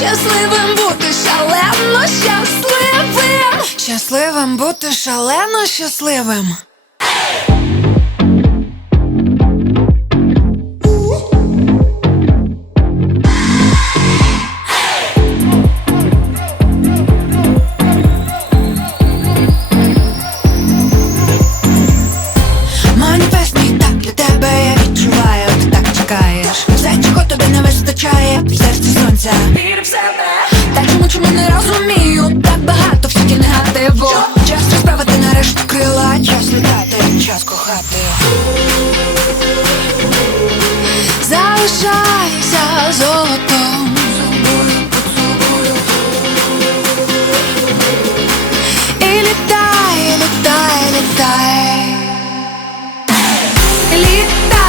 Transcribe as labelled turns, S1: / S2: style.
S1: щасливим бути шалено щасливим, щасливим бути шалено щасливим. кінця Вір в себе. Та чому чому не розумію. Так багато всяких негативу Час розправити нарешті крила. Час літати, час кохати. Залишайся золотом. І літай, літай, літай. Літай.